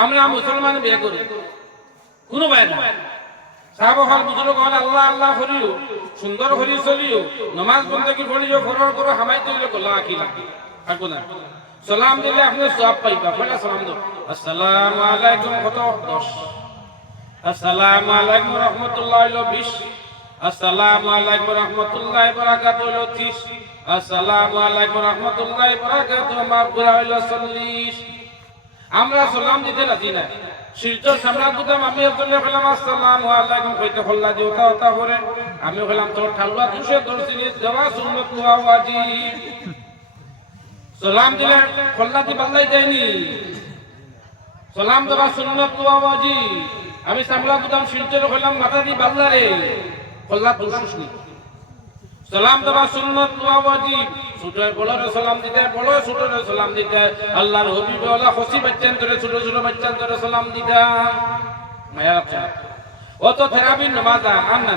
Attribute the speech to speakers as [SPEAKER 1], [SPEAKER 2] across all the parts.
[SPEAKER 1] আমরা মুসলমান বিয়ে করি। কোনো সুন্দর করি চলিও, নমাজ ফরর করো হামাই তৈরি করল আকি লাগি থাকব না। সালাম দিলে আপনি সব পাইবা। পয়লা সালাম দাও আসসালামু আলাইকুম, কত? দশ। আসসালামু আলাইকুম রহমতুল্লাহ হইল বিশ। আসসালামু আলাইকুম রহমতুল্লাহ বরাকাত হইল ত্রিশ। আসসালামু আলাইকুম রহমতুল্লাহ বরাকাত মাফ করা হইল চল্লিশ। আমরা সালাম দিতে রাজি না শিলচর সামরা দুটাম আমি চলে গেলাম আসসালামু আলাইকুম কইতে খোল্লা দিও তা করে। আমি গেলাম তোর ঠালুয়া তুষে তোর সিনে দেওয়া সুন্নত ওয়া ওয়াজিব সালাম দিলে খোল্লা দি বাল্লাই যায়নি সালাম দেওয়া সুন্নত ওয়া ওয়াজিব আমি সামলা দুটাম শিলচর গেলাম মাথা দি বাল্লারে। খোল্লা তুষুসনি সালাম দেওয়া সুন্নত ওয়া ওয়াজিব ছোট বড়রে সালাম দিতে বড় ছোটরে সালাম দিতে। আল্লাহর হবিব ওয়ালা খুশি বাচ্চান ধরে ছোট ছোট বাচ্চান ধরে সালাম দিতে। মায়া রাখছে ও তো থেরাপির নামাজ আম না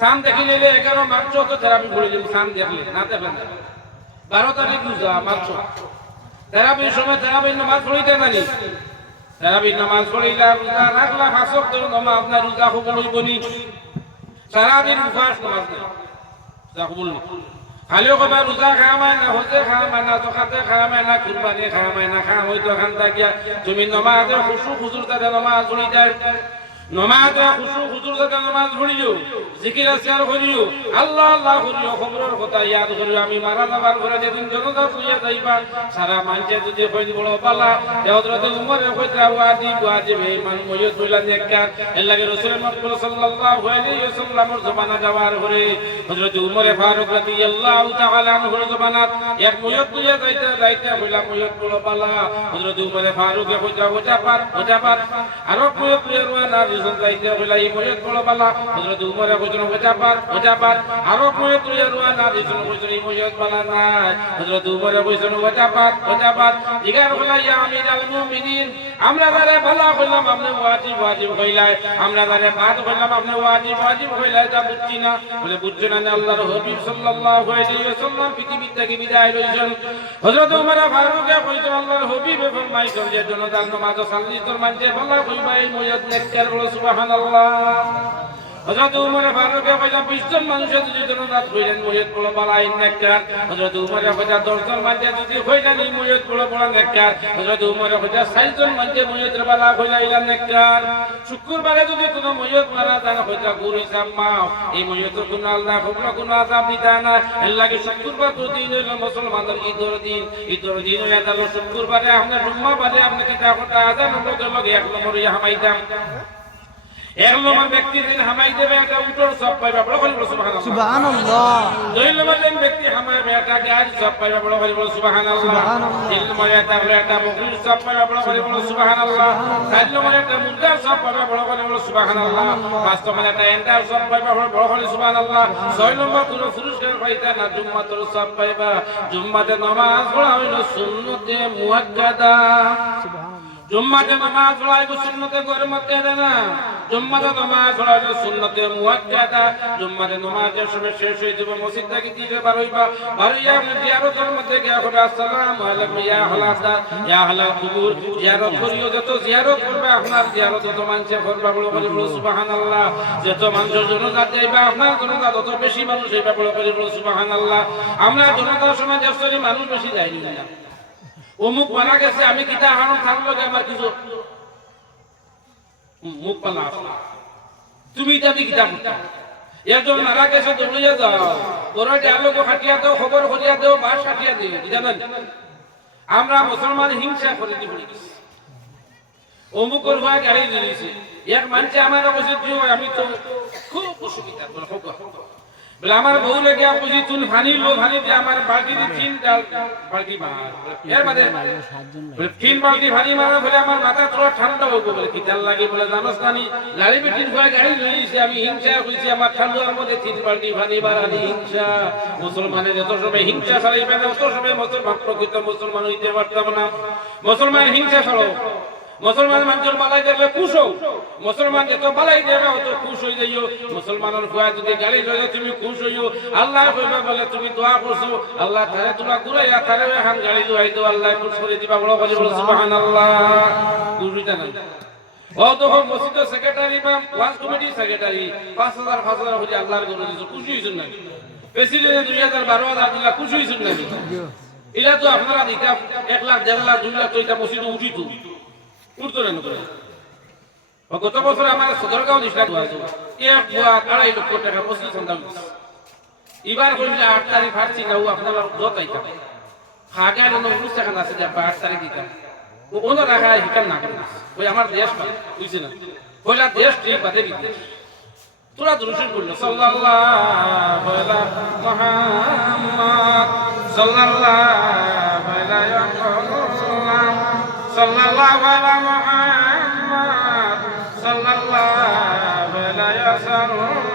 [SPEAKER 1] সান দেখি নিলে এগারো মার্চ তো থেরাপি পড়ে যাব সান দেখলে, না দেখলেন না। বারো তারিখ বুঝা মার্চ থেরাপির সময় থেরাপির নামাজ পড়িতে জানি থেরাপির নামাজ পড়িলা রোজা রাখলা হাসক তোর নামাজ আপনার রোজা কবল হইবনি সারাদিন উপাস নামাজ নেই যা কবুল নেই। খালিও কবা রোজা খাওয়া মায় না, হজে খাওয়া মায় না, জকাতে খাওয়া মায় না, কুরবানি খাওয়া মায় না, খাওয়া হইতো খান থাকিয়া তুমি নমাজে খুশু খুজুর তাতে নমাজ পড়ি যায় নমাজে, খুশু খুজুর তাতে নমাজ পড়িও, জিকির আসিয়ার করিও। আল্লাহ আল্লাহ করিও, খবরের কথা, ইয়াদ করিও। আমি মারা যাবার ঘরে যেদিন জনতা শুয়ে যাইবা, সারা মানুষে যদি কই বড় পালা হযরত উমরে কইতা ওয়াজিব ওয়াজিব এই মান মইয় তুইলা নেককার। এর লাগে রাসূল মুহাম্মদ সাল্লাল্লাহু আলাইহি ওয়াসাল্লামের জমানা যাওয়ার ঘরে হযরত উমরে ফারুক রাদিয়াল্লাহু তাআলা আনহুর জমানাত এক না দিছন এই মইয় বড় পালা হযরত উমরে কইছেন ওটা পার আরও মইয় তুইয়া রোয়া না কইছেন এই মইয় পালা নাই হযরত উমরে কইছেন ওটা পার ওটা পার ইয়া আমির মুমিনিন আমরা যারা ভালো কইলাম আপনি ওয়াজিব ওয়াজিব কইলাই আমরা যারা বাদ কইলাম আপনি ওয়াজিব ওয়াজিব কইলাই তা বুঝছি না বলে বুঝছ না আল্লাহর হাবিব সাল্লাল্লাহু আলাইহি ওয়াসাল্লাম পৃথিবী থেকে বিদায় লইছেন হযরত ওমর ফারুকে কইতো আল্লাহর হাবিব ফরমাইছেন যে জনতার নামাজ সাল্লি তোর মানতে ভালো কইবা এই মুয়াদ নেককার বলো, সুবহানাল্লাহ। হযরত উমর ফারুকে কইলা 20 জন মানুষে যদি জনজাত কইলেন মুরিদ বড় বালাই নেককার। হযরত উমর কইলা 10 জন মানুষে যদি কইলেন এই মুরিদ বড় বড় নেককার। হযরত উমর কইলা 60 জন মানুষে মুরিদ বালা কইলা ইলা নেককার। শুক্রবারে যদি শুক্রবার এক নম্বর ব্যক্তি দিন হামাই দেবে একটা উঠোর সব পাইবা বড় করে বলো সুবহানাল্লাহ।
[SPEAKER 2] সুবহানাল্লাহ।
[SPEAKER 1] দুই নম্বর দিন ব্যক্তি হামাই বেটা গাজ সব পাইবা বড় করে বলো সুবহানাল্লাহ।
[SPEAKER 2] সুবহানাল্লাহ।
[SPEAKER 1] তিন নম্বর একটা হলো একটা বকরি সব পাইবা বড় করে বলো সুবহানাল্লাহ। চার নম্বর একটা মুর্গা সব পাইবা বড় করে বলো সুবহানাল্লাহ। পাঁচ নম্বর একটা এন্ডা সব পাইবা বড় করে সুবহানাল্লাহ। ছয় নম্বর কোনো পুরস্কার পাইতা না জুম্মাতুর সব পাইবা। জুম্মাতে নামাজ পড়া হইল সুন্নতে মুআক্কাদা জুম্মাতে নামাজ পড়াই গো সুন্নতে দেয় না জুম্মাতে নামাজ পড়াই গো সুন্নতে মুআক্কাদা জুম্মাতে নামাজের সময় শেষ হয়ে যাবে মসজিদ থেকে দিকে বার হইবা? আর ইয়া আপনি জিয়ারতের মধ্যে গিয়া হবে, আসসালামু আলাইকুম, ইয়া হালাদা ইয়া হালা কুবুর, জিয়ারত করিও, যত জিয়ারত করবে আপনার জিয়ারত যত মানুষে করবে, বলো, বলি সুবহানাল্লাহ। যত মানুষের জন্য যাইবা, আপনার জন্য তত বেশি মানুষ হইবা, বলো, বলি সুবহানাল্লাহ। আমরা জনতার সময় দেশের মানুষ বেশি যাইনি না। অমুক মারা গেছে, আমি কিতা হারাম থাকল আমার কিছু? তুমি তাতে কিতাব একজন মারা গেছে দৌড়িয়ে যাও তোরা আলোক খাটিয়া দেও খবর করিয়া দেও বাস খাটিয়া দিও জানেন আমরা মুসলমান হিংসা করে দিব অমুকর ভাই গাড়ি দিয়েছে এক মানুষে আমার অবশ্যই আমি তো খুব অসুবিধা বলে আমার বউ লেগে বুঝি তুন ভানি লো ভানি দিয়ে আমার বালতি দিয়ে তিন বালতি মার এর বলে তিন বালতি ভানি মারা বলে আমার মাথা তোরা ঠান্ডা হইব বলে কি জাল লাগে বলে জানোস না নি? গাড়ি বেটির ভয় গাড়ি লইছি আমি হিংসা হইছি আমার ঠান্ডার মধ্যে তিন বালতি ভানি মারানি হিংসা। মুসলমানের যত সময় হিংসা ছাড়াইবে না তত সময় মুসলমান প্রকৃত মুসলমান হইতে পারতাম না। মুসলমান হিংসা ছাড়ো। মুসলমান মানুষের মালাই দেখলে খুশ হও। মুসলমান যত মালাই দেবে অত খুশ হয়ে যাইও। মুসলমানের ভুয়া যদি গাড়ি লইলে তুমি খুশ হইও। আল্লাহ কইবে বলে তুমি দোয়া করছ। আল্লাহ তারে তোমার ঘুরাইয়া তারে এখন গাড়ি দোয়াই দাও। আল্লাহ খুশ করে দিবা বড় করে বলো, সুবহানাল্লাহ। না মসজিদ সেক্রেটারি বা ওয়াজ কমিটি সেক্রেটারি পাঁচ হাজার, পাঁচ আল্লাহর করে দিছো। খুশি হয়েছেন নাকি? প্রেসিডেন্ট দুই হাজার বারো হাজার হয়েছেন নাকি? এটা তো আপনারা এক লাখ, দেড় লাখ, দুই লাখ তো এটা মসজিদে উঠিত। উঠতো না নতুন গত বছর আমার সদরগাঁও এক আড়াই লক্ষ টাকা মসজিদ সন্তান এবার কইলে আট তারিখ ফাটছি না ও আপনার যত আইতাম আট তারিখ ও ওনার রাখা না করে। ওই আমার দেশ বুঝছে না? কইলা দেশ ঠিক বাদে বিদেশ। তোরা দুরুশন করল সাল্লাল্লাহু মুহাম্মদ সাল্লাল্লাহু সাল্লাল্লাহু আলা الله সাল্লাল্লাহু يسر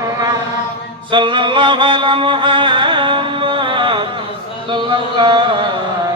[SPEAKER 1] ওয়াসাল্লাম الله على محمد সাল্লাল্লাহু আলাইহি